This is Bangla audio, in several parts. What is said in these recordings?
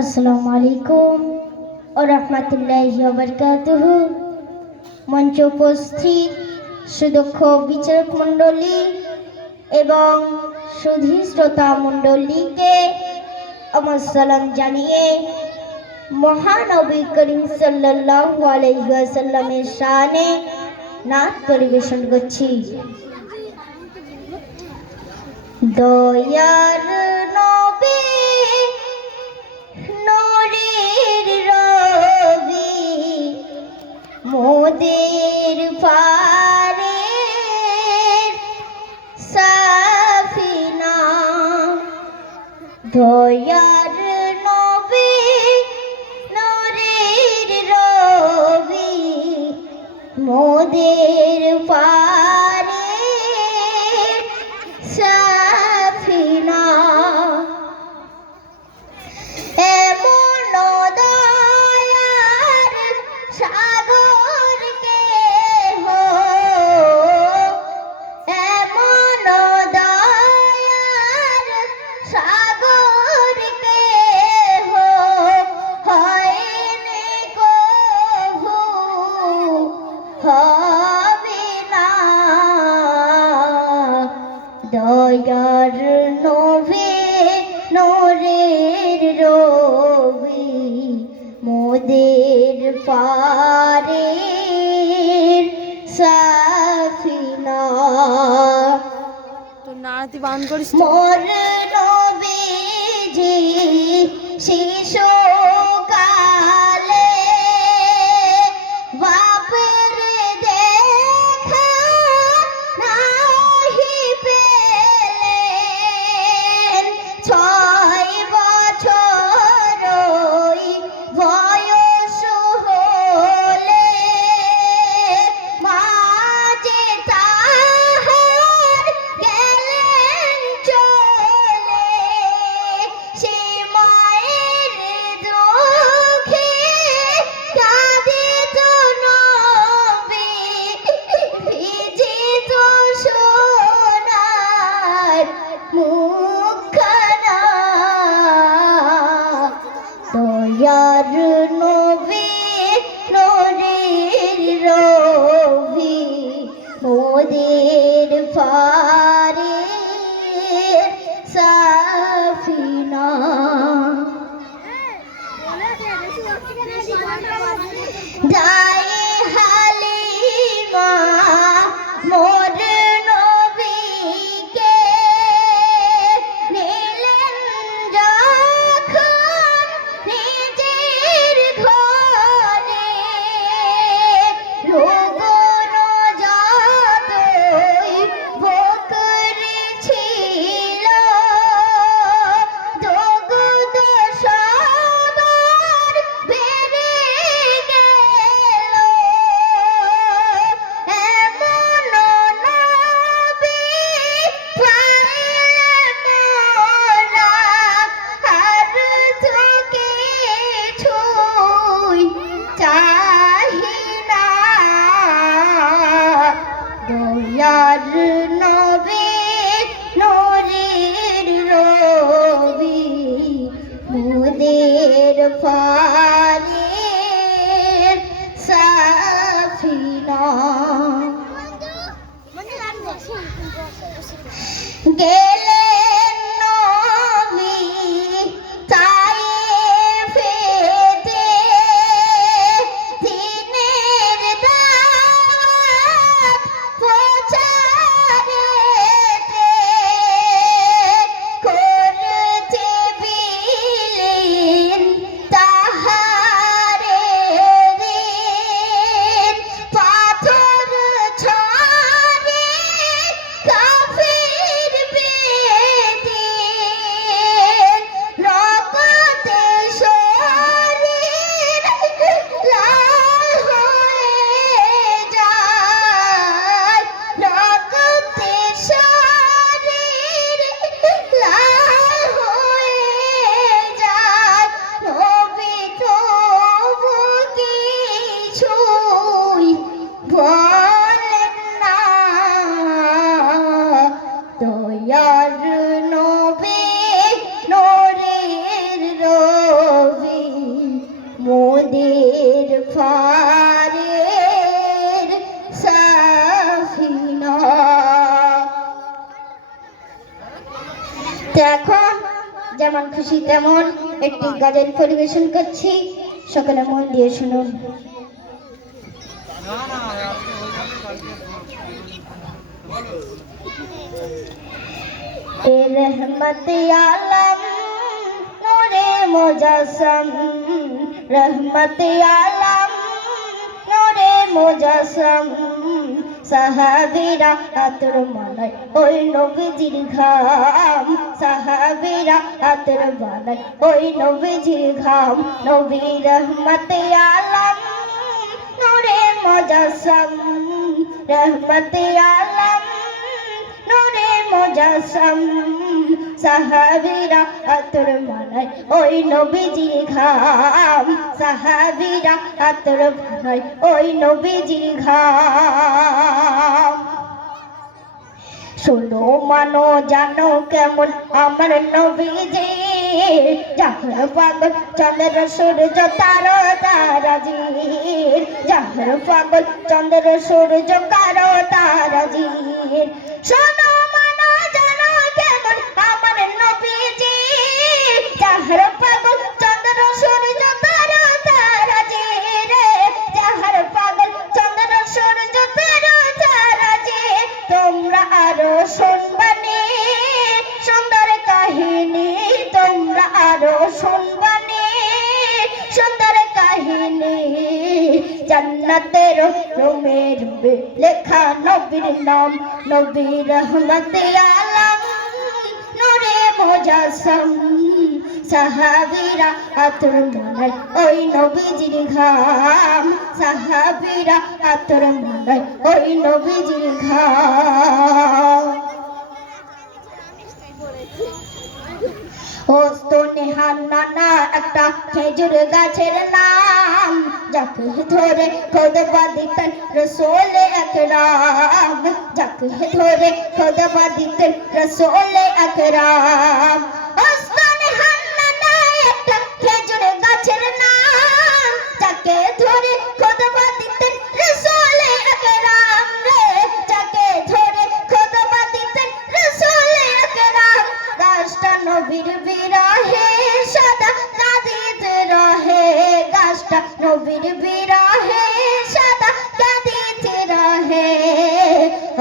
আসসালামু আলাইকুম ওয়া রাহমাতুল্লাহি ওয়া বারাকাতুহু। মঞ্চে উপস্থিত সুদক্ষ বিচারক মণ্ডলী এবং সুধী শ্রোতা মণ্ডলীকে আমার সালাম জানিয়ে মহানবী করিম সাল্লাল্লাহু আলাইহি ওয়াসাল্লামের শানে নাত পরিবেশন করছি। দয়ার নবী নূরের রবি মোদের পারে সাফিনা। দয়ার নবী নূরের রবি মোদের পারে সাফিনা। এমন দয়ার সাগর কেহ, এমন দয়ার সাগর কেহ হয়নি কভু, হবে না। দয়ার নবী নূরের রবি মোদের পারে সাফিনা। তো নাতি বান করিস মোর নবীজি শিশু কালে বাপের দেখা নাহি পেলেন। 6 বছর বয়স হলে মাঝে তাহার গেলেন চলে। সে মায়ের দুঃখে কাঁদিত নবী, ভিজিত সোনার মুখখানা। দয়ার নবী নূরের রবি মোদের পারে সাফিনা। যায় হালিমা মোর নবীকে নিলেন যখন নিজের ঘরে। রোগর যতই বকরি ছিল, দগ্ধ সবার বেড়ে গেল। এমন নবী পাইলেন না, আর তো কিছুই চাহি না। দয়ার নবী নূরের রবি মোদের পারে সাফিনা। গেলেন নবী তায়েফেতে, দ্বীনের দাওয়াত প্রচারেতে। করতে বিলীন তো এখন যেমন খুশি তেমন একটি গানের পরিবেশন করছি, সকলে মন দিয়ে শুনুন। এ রহমত আলম নূরে মুজাসসম, রহমত আলম নূরে মুজাসসম, সাহাবীরা আতর বানায় ওই নবীজির ঘাম, সাহাবীরা আতর বানায় ওই নবীজির ঘাম। নবী রহমত আলম নূরে মুজাসসম, রহমত আলম নূরে মুজাসসম, সাহাবীরা আতর বানায় ওই নবীজির ঘাম, সাহাবীরা আতর বানায় ওই নবীজির ঘাম। শোনো মানো জানো কেমন আমার নবীজি, জাহর পাগল চন্দ্র সূর্য তারো তারাজি, জাহর পাগল চন্দ্র সূর্য কারো তারাজি। শোনো মানো জানো কেমন আমার নবীজি, জাহর পাগল চন্দ্র সূর্য তারো তারাজি রে, জাহর পাগল চন্দ্র সূর্য তারো তারাজি। তোমরা আরো শুনবানি সুন্দর কাহিনী, তোমরা আরো শুনবানি সুন্দর কাহিনী। জান্নাতের রুমে রুমে লেখা নবীর নাম, নবী রহমত আলম নূরে মুজাসসম, সাহাবীরা আতর বানায় ওই নবীজির ঘাম, সাহাবীরা আতর বানায় ওই নবীজির ঘাম। ওস্তো নেহানা একটা খেজুর গাছের নাম, যাকে ধরে খুতবা দিতেন রাসূল আকরাম, যাকে ধরে খুতবা দিতেন রাসূল আকরাম। ওস্তো নেহানা একটা খেজুর গাছের নাম, যাকে ধরে খুতবা দিতেন রাসূল আকরাম রে, যাকে ধরে খুতবা দিতেন রাসূল আকরাম। গাছটা নবীর বিরহে সদা কাঁদিতে রহে, গাছটা নবীর বিরহে সদা কাঁদিতে রহে।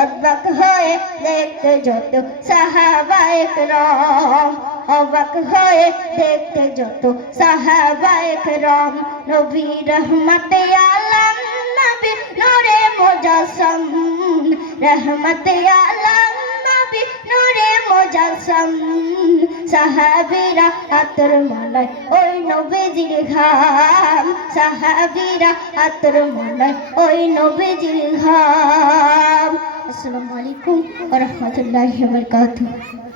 অবাক হয়ে দেখতে যত সাহাবায়ে কেরাম, অবাক হয়ে দেখতে যত সাহাবায়ে কেরাম। নবী রহমত আলম নবী নূরে মুজাসসম, রহমত আলম নবী নূরে মুজাসসম, সাহাবীরা আতর বানায় ওই নবীজির ঘাম, সাহাবীরা আতর বানায় ওই নবীজির ঘাম। আসসালামু আলাইকুম ওয়া রাহমাতুল্লাহি ওয়া বারাকাতুহু।